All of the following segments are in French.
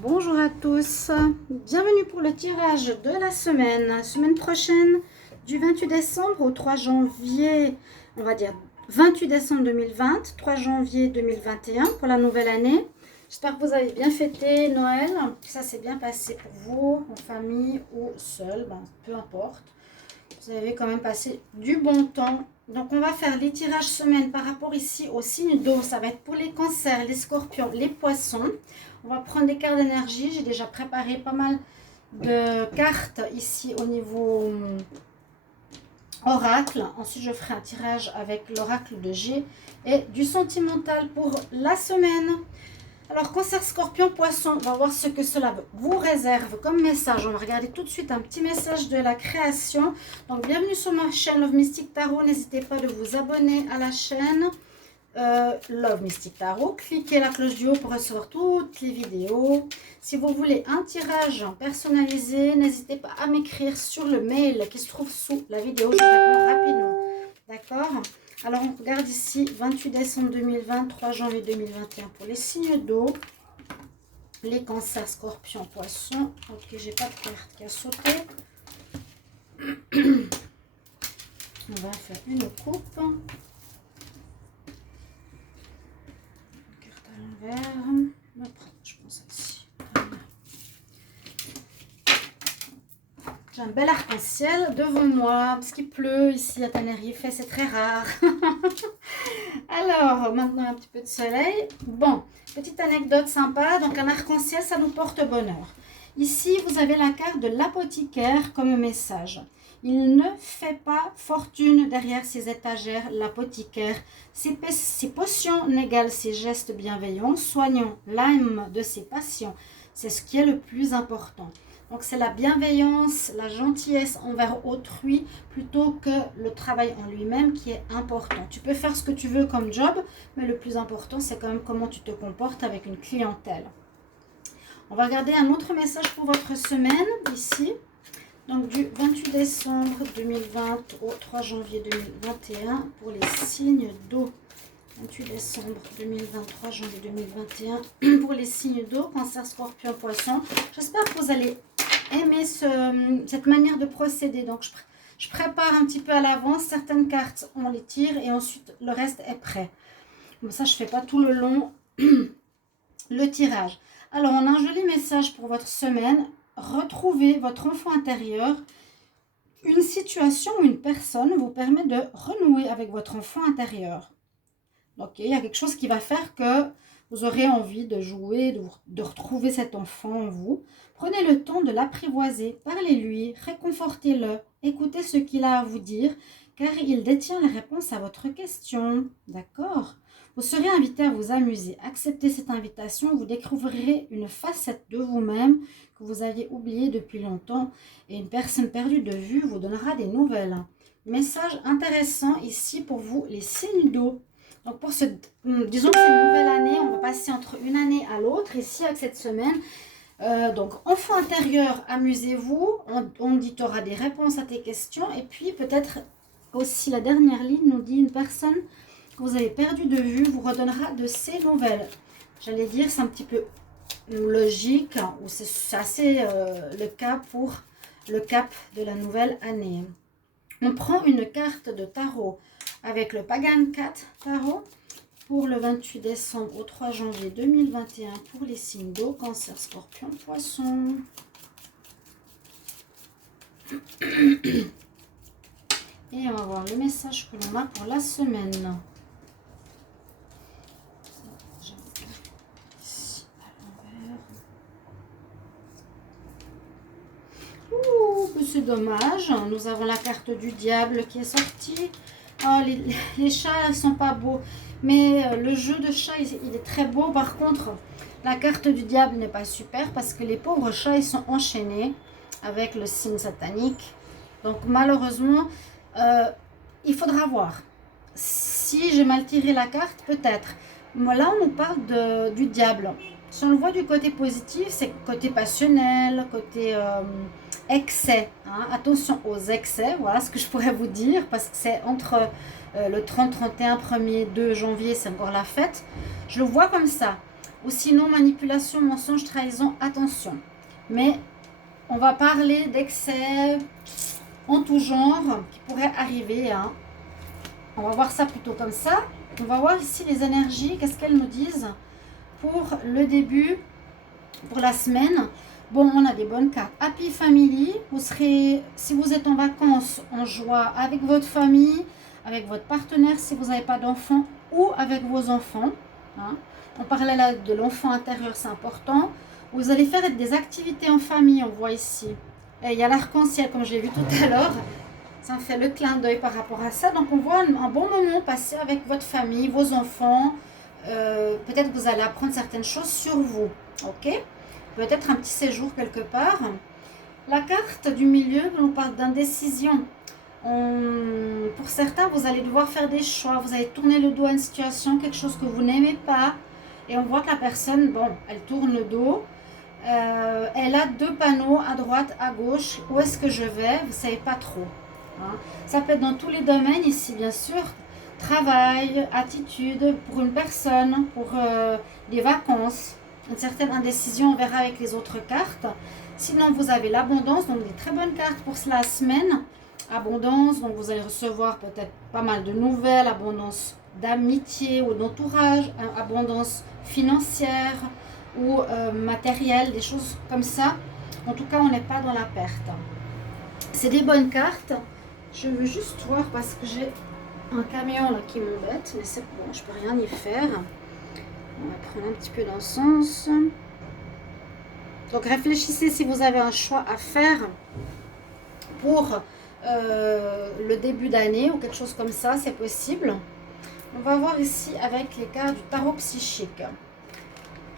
Bonjour à tous, bienvenue pour le tirage de la semaine prochaine du 28 décembre au 3 janvier, on va dire 28 décembre 2020, 3 janvier 2021 pour la nouvelle année. J'espère que vous avez bien fêté Noël, que ça s'est bien passé pour vous, en famille ou seul, peu importe. Vous avez quand même passé du bon temps. Donc on va faire les tirages semaine par rapport ici au signe d'eau. Ça va être pour les cancers, les scorpions, les poissons. On va prendre des cartes d'énergie. J'ai déjà préparé pas mal de cartes ici au niveau oracle. Ensuite je ferai un tirage avec l'oracle de G et du sentimental pour la semaine. Alors, cancer, scorpion, poisson, on va voir ce que cela vous réserve comme message. On va regarder tout de suite un petit message de la création. Donc, bienvenue sur ma chaîne Love Mystic Tarot. N'hésitez pas de vous abonner à la chaîne Love Mystic Tarot. Cliquez la cloche du haut pour recevoir toutes les vidéos. Si vous voulez un tirage personnalisé, n'hésitez pas à m'écrire sur le mail qui se trouve sous la vidéo. Je réponds rapidement. D'accord ? Alors, on regarde ici, 28 décembre 2020, 3 janvier 2021 pour les signes d'eau. Les cancers, scorpions, poissons. Ok, j'ai pas de carte qui a sauté. On va faire une coupe. Carte à l'envers. Je prends celle-ci. J'ai un bel arc-en-ciel devant moi, parce qu'il pleut ici à Tenerife et c'est très rare. Alors, maintenant un petit peu de soleil. Bon, petite anecdote sympa. Donc, un arc-en-ciel, ça nous porte bonheur. Ici, vous avez la carte de l'apothicaire comme message. Il ne fait pas fortune derrière ses étagères, l'apothicaire. Ses potions n'égalent ses gestes bienveillants, soignant l'âme de ses patients. C'est ce qui est le plus important. Donc, c'est la bienveillance, la gentillesse envers autrui plutôt que le travail en lui-même qui est important. Tu peux faire ce que tu veux comme job, mais le plus important, c'est quand même comment tu te comportes avec une clientèle. On va regarder un autre message pour votre semaine, ici. Donc, du 28 décembre 2020 au 3 janvier 2021 pour les signes d'eau. 28 décembre 2023, janvier 2021 pour les signes d'eau, cancer, scorpion, poisson. J'espère que vous allez aimer cette manière de procéder. Donc, je prépare un petit peu à l'avance. Certaines cartes, on les tire et ensuite, le reste est prêt. Comme ça, je ne fais pas tout le long le tirage. Alors, on a un joli message pour votre semaine. Retrouvez votre enfant intérieur. Une situation ou une personne vous permet de renouer avec votre enfant intérieur. Donc, il y a quelque chose qui va faire que vous aurez envie de jouer, de retrouver cet enfant en vous. Prenez le temps de l'apprivoiser, parlez-lui, réconfortez-le, écoutez ce qu'il a à vous dire, car il détient la réponse à votre question. D'accord ? Vous serez invité à vous amuser. Acceptez cette invitation, vous découvrirez une facette de vous-même que vous aviez oubliée depuis longtemps, et une personne perdue de vue vous donnera des nouvelles. Message intéressant ici pour vous, les signes d'eau. Donc, disons que c'est une nouvelle année, on va passer entre une année à l'autre, ici avec cette semaine. Donc, enfant intérieur, amusez-vous, on dit tu auras des réponses à tes questions. Et puis, peut-être aussi la dernière ligne nous dit une personne que vous avez perdu de vue vous redonnera de ses nouvelles. J'allais dire, c'est un petit peu logique, ou c'est assez le cas pour le cap de la nouvelle année. On prend une carte de tarot avec le Pagan 4 Tarot pour le 28 décembre au 3 janvier 2021 pour les signes d'eau, cancer, scorpion, poisson. Et on va voir le message que l'on a pour la semaine. Ici, à l'envers. Ouh, c'est dommage. Nous avons la carte du diable qui est sortie. Oh, les chats, ils sont pas beaux. Mais le jeu de chat, il est très beau. Par contre, la carte du diable n'est pas super parce que les pauvres chats, ils sont enchaînés avec le signe satanique. Donc, malheureusement, il faudra voir. Si j'ai mal tiré la carte, peut-être. Là, on nous parle du diable. Si on le voit du côté positif, c'est côté passionnel, côté excès. Hein. Attention aux excès, voilà ce que je pourrais vous dire, parce que c'est entre le 30, 31, 1er, 2 janvier, c'est encore la fête. Je le vois comme ça. ou sinon manipulation, mensonge, trahison, attention. Mais on va parler d'excès en tout genre qui pourrait arriver. Hein. On va voir ça plutôt comme ça. On va voir ici les énergies, qu'est-ce qu'elles nous disent pour le début, pour la semaine. Bon, on a des bonnes cartes. Happy Family, vous serez, si vous êtes en vacances, en joie avec votre famille, avec votre partenaire, si vous n'avez pas d'enfants, ou avec vos enfants. Hein. On parlait là de l'enfant intérieur, c'est important. Vous allez faire des activités en famille, on voit ici. Et il y a l'arc-en-ciel, comme j'ai vu tout à l'heure. Ça me fait le clin d'œil par rapport à ça. Donc, on voit un bon moment passé avec votre famille, vos enfants. Peut-être que vous allez apprendre certaines choses sur vous. Ok? Peut-être un petit séjour quelque part. La carte du milieu nous parle d'indécision. Pour certains, vous allez devoir faire des choix. Vous allez tourner le dos à une situation, quelque chose que vous n'aimez pas. Et on voit que la personne, bon, elle tourne le dos. Elle a deux panneaux à droite, à gauche. Où est-ce que je vais? Vous ne savez pas trop. Hein. Ça peut être dans tous les domaines ici, bien sûr. Travail, attitude pour une personne, pour des vacances. Une certaine indécision, on verra avec les autres cartes. Sinon, vous avez l'abondance, donc des très bonnes cartes pour la semaine. Abondance, donc vous allez recevoir peut-être pas mal de nouvelles, abondance d'amitié ou d'entourage, abondance financière ou matérielle, des choses comme ça. En tout cas, on n'est pas dans la perte. C'est des bonnes cartes. Je veux juste voir parce que j'ai un camion là qui m'embête, mais c'est bon, je peux rien y faire. On va prendre un petit peu dans le sens. Donc réfléchissez si vous avez un choix à faire pour le début d'année ou quelque chose comme ça, c'est possible. On va voir ici avec les cartes du tarot psychique.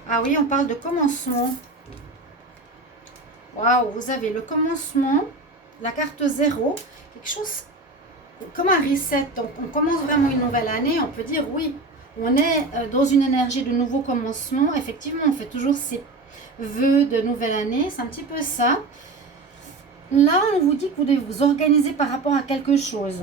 Ah oui, on parle de commencement. Waouh, vous avez le commencement, la carte 0, quelque chose comme un reset. Donc on commence vraiment une nouvelle année, on peut dire oui. On est dans une énergie de nouveau commencement. Effectivement, on fait toujours ces vœux de nouvelle année. C'est un petit peu ça. Là, on vous dit que vous devez vous organiser par rapport à quelque chose.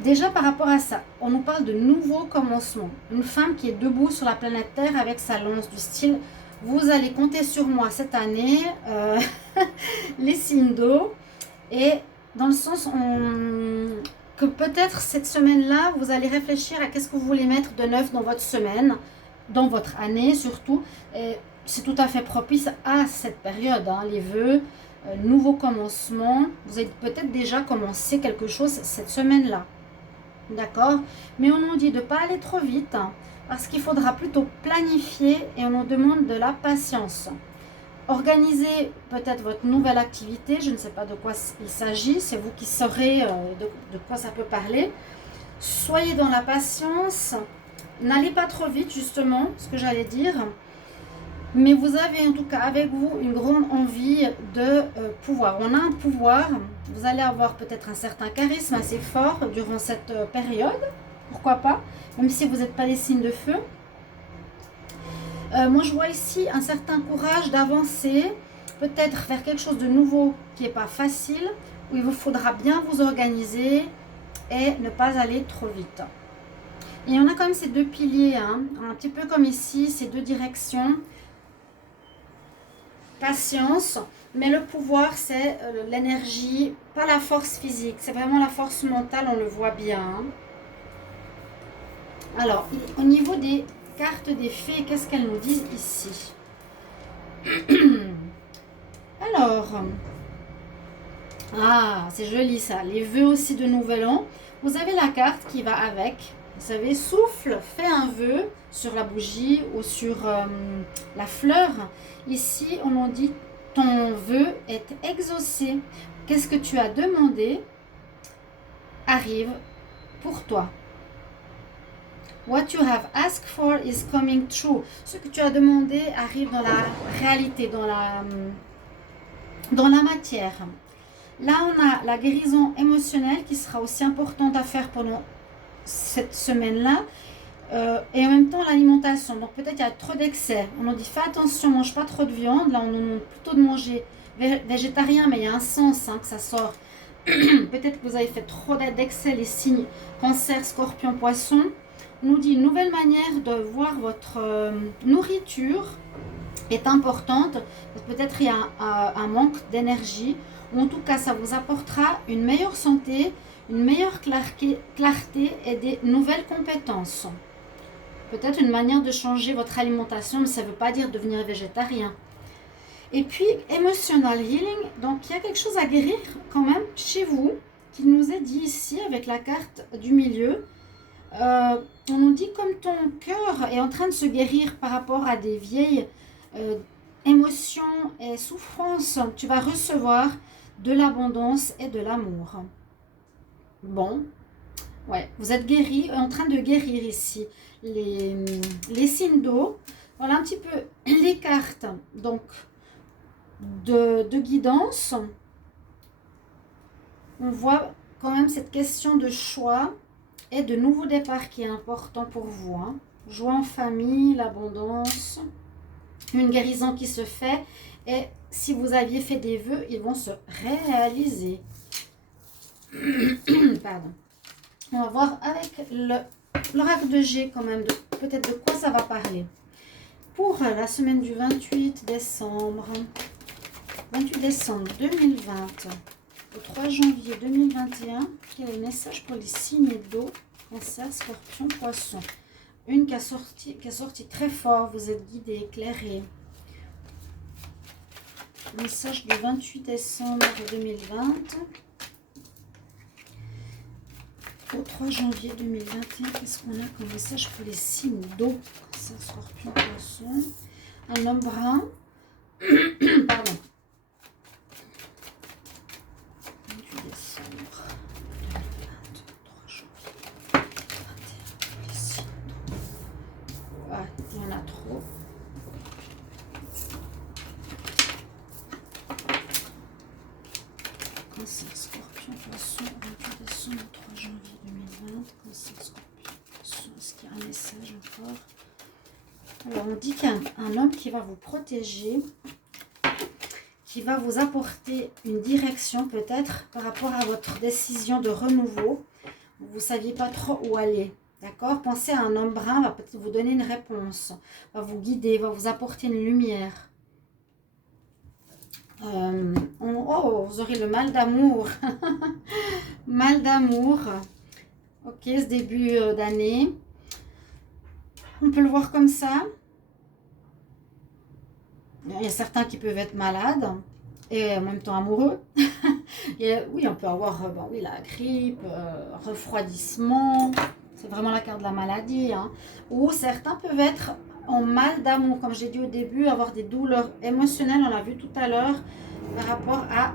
Déjà, par rapport à ça, on nous parle de nouveau commencement. Une femme qui est debout sur la planète Terre avec sa lance du style « Vous allez compter sur moi cette année. » Les signes d'eau. Et dans le sens... que peut-être cette semaine-là, vous allez réfléchir à qu'est-ce que vous voulez mettre de neuf dans votre semaine, dans votre année surtout. C'est tout à fait propice à cette période, hein, les vœux, nouveau commencement. Vous avez peut-être déjà commencé quelque chose cette semaine-là. D'accord? Mais on nous dit de ne pas aller trop vite, hein, parce qu'il faudra plutôt planifier et on nous demande de la patience. Organisez peut-être votre nouvelle activité, je ne sais pas de quoi il s'agit, c'est vous qui saurez de quoi ça peut parler. Soyez dans la patience, n'allez pas trop vite justement, ce que j'allais dire, mais vous avez en tout cas avec vous une grande envie de pouvoir. On a un pouvoir, vous allez avoir peut-être un certain charisme assez fort durant cette période, pourquoi pas, même si vous n'êtes pas les signes de feu. Moi, je vois ici un certain courage d'avancer, peut-être faire quelque chose de nouveau qui n'est pas facile, où il vous faudra bien vous organiser et ne pas aller trop vite. Et on a quand même ces deux piliers, hein, un petit peu comme ici, ces deux directions. Patience, mais le pouvoir, c'est l'énergie, pas la force physique, c'est vraiment la force mentale, on le voit bien. Hein. Alors, au niveau des carte des fées, qu'est-ce qu'elles nous disent ici? Alors, ah, c'est joli ça, les vœux aussi de nouvel an. Vous avez la carte qui va avec, vous savez, souffle, fais un vœu sur la bougie ou sur la fleur. Ici, on nous dit, ton vœu est exaucé. Qu'est-ce que tu as demandé arrive pour toi. What you have asked for is coming true. Ce que tu as demandé arrive dans la réalité, dans la matière. Là, on a la guérison émotionnelle qui sera aussi importante à faire pendant cette semaine-là. Et en même temps, l'alimentation. Donc, peut-être qu'il y a trop d'excès. On nous dit, fais attention, mange pas trop de viande. Là, on nous demande plutôt de manger végétarien, mais il y a un sens que ça sort. Peut-être que vous avez fait trop d'excès, les signes cancer, scorpion, poisson. nous dit une nouvelle manière de voir votre nourriture est importante. Peut-être il y a un manque d'énergie, ou en tout cas ça vous apportera une meilleure santé, une meilleure clarté et des nouvelles compétences. Peut-être une manière de changer votre alimentation, mais ça ne veut pas dire devenir végétarien. Et puis, emotional healing, donc il y a quelque chose à guérir quand même chez vous, qui nous est dit ici avec la carte du milieu. On nous dit comme ton cœur est en train de se guérir par rapport à des vieilles émotions et souffrances, tu vas recevoir de l'abondance et de l'amour. Bon, ouais, vous êtes guéri, en train de guérir ici les signes d'eau. Voilà un petit peu les cartes donc de guidance. On voit quand même cette question de choix et de nouveau départ qui est important pour vous. Hein. Joie en famille, l'abondance, une guérison qui se fait. Et si vous aviez fait des vœux, ils vont se réaliser. Pardon. On va voir avec l'oracle de G quand même, peut-être de quoi ça va parler. Pour la semaine du 28 décembre 2020 au 3 janvier 2021, quel est le message pour les signes d'eau, Cancer, Scorpion, Poisson? Une qui a sorti très fort, vous êtes guidé, éclairé. Message du 28 décembre 2020 au 3 janvier 2021, qu'est-ce qu'on a comme message pour les signes d'eau? Cancer, Scorpion, Poisson. Un homme brun. Pardon. 28 décembre 2020, 3 janvier 2021, les signes d'eau. Ouais, il y en a trop. Cancer, Scorpion, Poisson, 28 décembre, 3 janvier 2020, Cancer, Scorpion, Poisson, est-ce qu'il y a un message encore? Alors, on dit qu'il y a un homme qui va vous protéger, qui va vous apporter une direction peut-être par rapport à votre décision de renouveau. Vous ne saviez pas trop où aller, d'accord? Pensez à un homme brun, va peut-être vous donner une réponse, va vous guider, va vous apporter une lumière. Oh, vous aurez le mal d'amour. Mal d'amour. Ok, ce début d'année. On peut le voir comme ça. Il y a certains qui peuvent être malades et en même temps amoureux. Et oui, on peut avoir oui, la grippe, refroidissement. C'est vraiment la carte de la maladie. Hein. Ou certains peuvent être en mal d'amour, comme j'ai dit au début, avoir des douleurs émotionnelles, on l'a vu tout à l'heure, par rapport à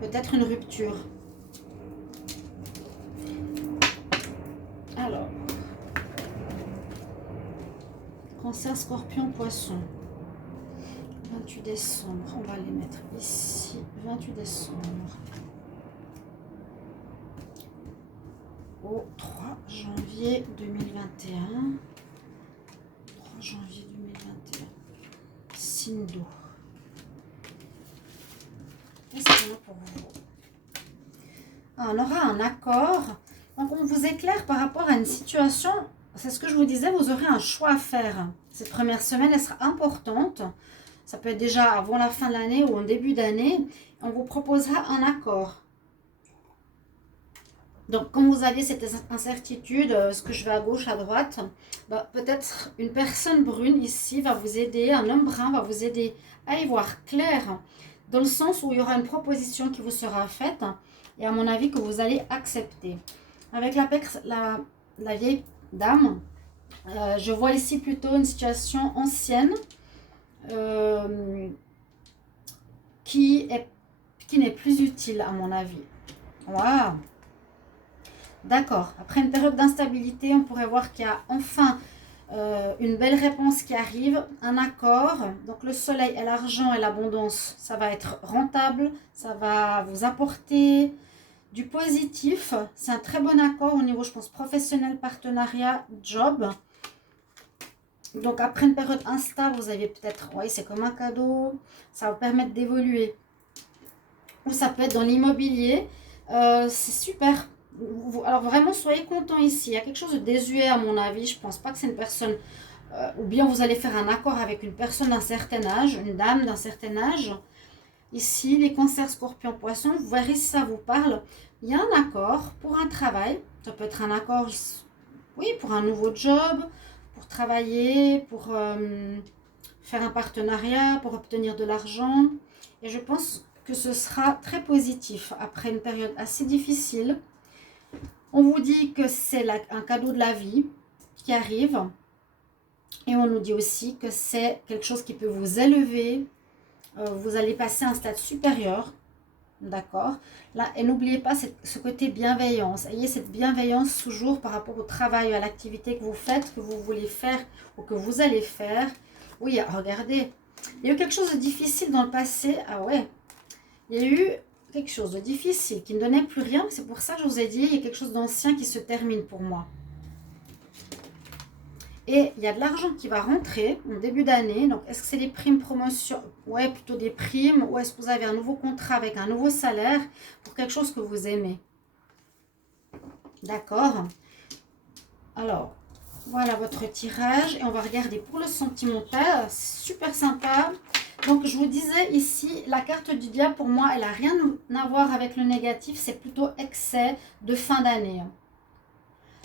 peut-être une rupture. Alors, Cancer, Scorpion, Poisson. 28 décembre, on va les mettre ici. 28 décembre. Au 3 janvier 2021. 3 janvier 2021. Signe d'eau. Qu'est-ce qu'il y a pour vous? On aura un accord. Donc, on vous éclaire par rapport à une situation. C'est ce que je vous disais, vous aurez un choix à faire. Cette première semaine, elle sera importante. Ça peut être déjà avant la fin de l'année ou en début d'année. On vous proposera un accord. Donc, quand vous avez cette incertitude, ce que je vais à gauche, à droite, peut-être une personne brune ici va vous aider, un homme brun va vous aider à y voir clair, dans le sens où il y aura une proposition qui vous sera faite et à mon avis que vous allez accepter. Avec la vieille dame, je vois ici plutôt une situation ancienne qui n'est plus utile à mon avis. Waouh! D'accord. Après une période d'instabilité, on pourrait voir qu'il y a enfin une belle réponse qui arrive, un accord. Donc le soleil et l'argent et l'abondance, ça va être rentable, ça va vous apporter du positif. C'est un très bon accord au niveau, je pense, professionnel, partenariat, job. Donc après une période instable, vous avez peut-être, oui, c'est comme un cadeau, ça va vous permettre d'évoluer. Ou ça peut être dans l'immobilier, c'est super. Alors vraiment, soyez content ici. Il y a quelque chose de désuet à mon avis. Je ne pense pas que c'est une personne... ou bien vous allez faire un accord avec une personne d'un certain âge, une dame d'un certain âge. Ici, les cancers, scorpions, poissons, vous verrez si ça vous parle. Il y a un accord pour un travail. Ça peut être un accord, oui, pour un nouveau job, pour travailler, pour faire un partenariat, pour obtenir de l'argent. Et je pense que ce sera très positif après une période assez difficile. On vous dit que c'est un cadeau de la vie qui arrive. Et on nous dit aussi que c'est quelque chose qui peut vous élever. Vous allez passer à un stade supérieur. D'accord. Là, et n'oubliez pas ce côté bienveillance. Ayez cette bienveillance toujours par rapport au travail, à l'activité que vous faites, que vous voulez faire ou que vous allez faire. Oui, regardez. Il y a eu quelque chose de difficile dans le passé. Ah ouais. Il y a eu quelque chose de difficile qui ne donnait plus rien. C'est pour ça que je vous ai dit, il y a quelque chose d'ancien qui se termine pour moi. Et il y a de l'argent qui va rentrer en début d'année. Donc, est-ce que c'est des primes promotion? Ouais, plutôt des primes. Ou est-ce que vous avez un nouveau contrat avec un nouveau salaire pour quelque chose que vous aimez? D'accord. Alors, voilà votre tirage. Et on va regarder pour le sentimental. Super sympa. Donc, je vous disais ici, la carte du diable, pour moi, elle n'a rien à voir avec le négatif. C'est plutôt excès de fin d'année.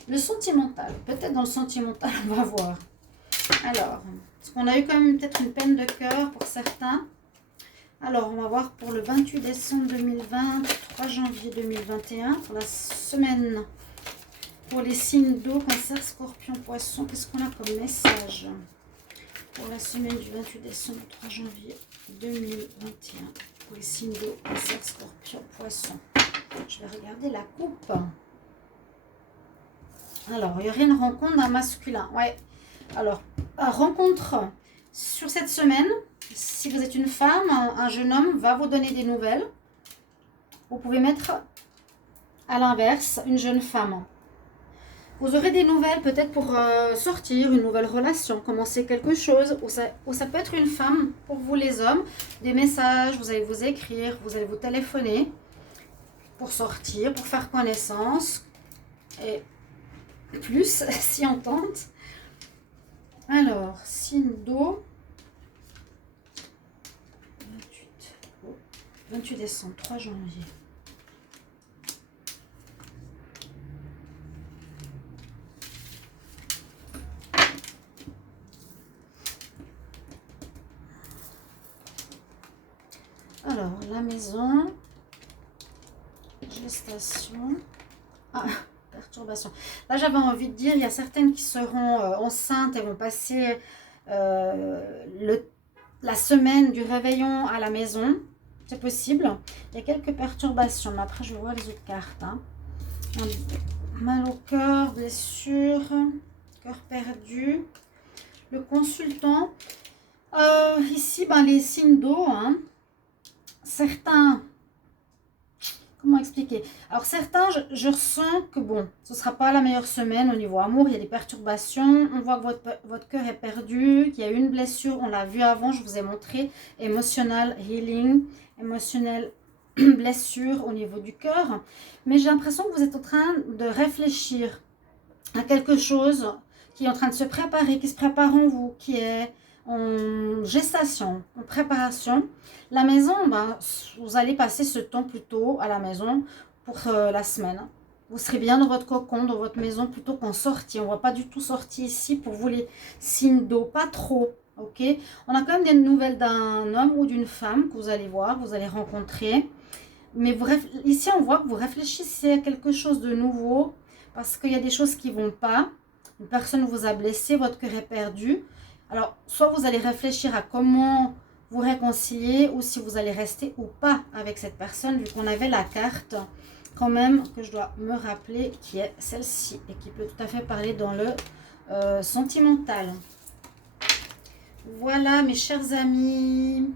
Le sentimental, peut-être dans le sentimental, on va voir. Alors, parce qu'on a eu quand même peut-être une peine de cœur pour certains. Alors, on va voir pour le 28 décembre 2020, 3 janvier 2021, pour la semaine, pour les signes d'eau, cancer, scorpion, poisson. Qu'est-ce qu'on a comme message pour la semaine du 28 décembre, 3 janvier 2021, pour les signes d'eau, cancer, scorpion, poisson. Je vais regarder la coupe. Alors, il y aurait une rencontre d'un masculin. Ouais. Alors, rencontre sur cette semaine. Si vous êtes une femme, un jeune homme va vous donner des nouvelles. Vous pouvez mettre à l'inverse une jeune femme. Vous aurez des nouvelles peut-être pour sortir, une nouvelle relation, commencer quelque chose. Ou ça peut être une femme pour vous les hommes. Des messages, vous allez vous écrire, vous allez vous téléphoner pour sortir, pour faire connaissance. Et plus si on tente. Alors, signe d'eau. 28 décembre, 3 janvier. Alors, la maison. Gestation. Ah, perturbation. Là, j'avais envie de dire, il y a certaines qui seront enceintes et vont passer la semaine du réveillon à la maison. C'est possible. Il y a quelques perturbations, mais après, je vais voir les autres cartes. Hein. Mal au cœur, blessure, cœur perdu. Le consultant. Ici, ben, les signes d'eau. Hein. Certains... Comment expliquer? Alors certains, je ressens que bon, ce ne sera pas la meilleure semaine au niveau amour. Il y a des perturbations. On voit que votre cœur est perdu, qu'il y a eu une blessure. On l'a vu avant, je vous ai montré. Emotional healing, émotionnel blessure au niveau du cœur. Mais j'ai l'impression que vous êtes en train de réfléchir à quelque chose qui est en train de se préparer, qui se prépare en vous, qui est en gestation, en préparation. La maison, ben, vous allez passer ce temps plutôt à la maison pour la semaine. Vous serez bien dans votre cocon, dans votre maison, plutôt qu'en sortie. On ne voit pas du tout sortie ici pour vous les signes d'eau, pas trop. Ok, on a quand même des nouvelles d'un homme ou d'une femme que vous allez voir, vous allez rencontrer. Mais ici, on voit que vous réfléchissez à quelque chose de nouveau parce qu'il y a des choses qui ne vont pas. Une personne vous a blessé, votre cœur est perdu. Alors, soit vous allez réfléchir à comment vous réconcilier ou si vous allez rester ou pas avec cette personne, vu qu'on avait la carte quand même que je dois me rappeler qui est celle-ci et qui peut tout à fait parler dans le sentimental. Voilà mes chers amis.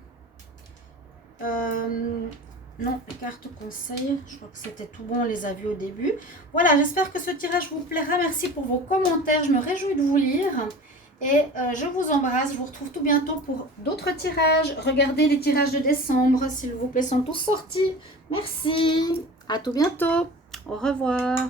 Non, les cartes conseils, je crois que c'était tout bon, on les a vus au début. Voilà, j'espère que ce tirage vous plaira. Merci pour vos commentaires, je me réjouis de vous lire. Et je vous embrasse, je vous retrouve tout bientôt pour d'autres tirages. Regardez les tirages de décembre, s'il vous plaît, sont tous sortis. Merci, à tout bientôt. Au revoir.